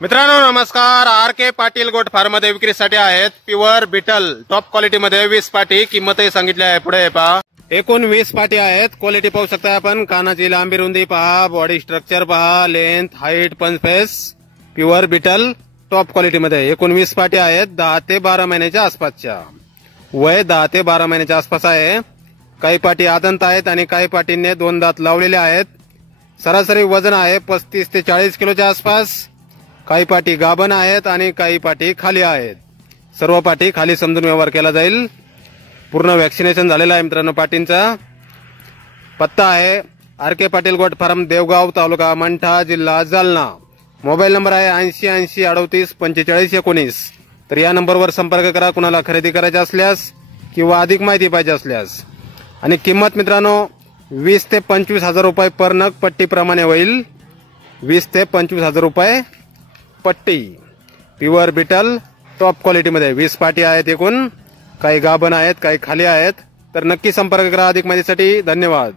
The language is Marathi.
मित्रांनो नमस्कार। आर के पाटील गोट फार्म मध्ये विक्रीसाठी आहेत प्युअर बिटल टॉप क्वालिटी मध्ये 20 पाटी। किंमतही सांगितली आहे पुढे पहा। एकूण 20 पाटी आहेत। क्वालिटी पाहू शकता आपण। कानाची लांबी रुंदी पहा, बॉडी स्ट्रक्चर पहा, लेंथ हाईट पंच face pure Beetal top quality मध्ये एकूण 20 पाटी आहेत। 10 ते 12 महिन्याच्या आसपासच्या, वय 10 ते 12 महिन्याच्या आसपास आहे। काही पाटी आदंत आहेत आणि काही पाटींनी 2 दात लावलेले आहेत। सरासरी वजन आहे 35 ते 40 किलोच्या आसपास। काही पाटी गाभण आहेत आणि काही पाटी खाली आहेत। सर्व पाटी खाली समजून व्यवहार केला जाईल। पूर्ण वॅक्सिनेशन झालेला आहे मित्रांनो पाटींचा। पत्ता आहे आर के पाटील गोट फार्म, देवगाव तालुका मंठा, जिल्हा जालना। मोबाईल नंबर आहे 80 80 38 45 19। तर या नंबरवर संपर्क करा कुणाला खरेदी करायची असल्यास किंवा अधिक माहिती पाहिजे असल्यास। आणि किंमत मित्रांनो 20 ते 25 हजार रुपये पर नग पट्टीप्रमाणे होईल। 20 ते 25 हजार रुपये पट्टी। प्युअर बिटल टॉप क्वालिटी मध्ये 20 पाटी आहेत एकूण। काही गाभण आहेत, काही खाली आहेत। तर नक्की संपर्क करा अधिक माहितीसाठी। धन्यवाद।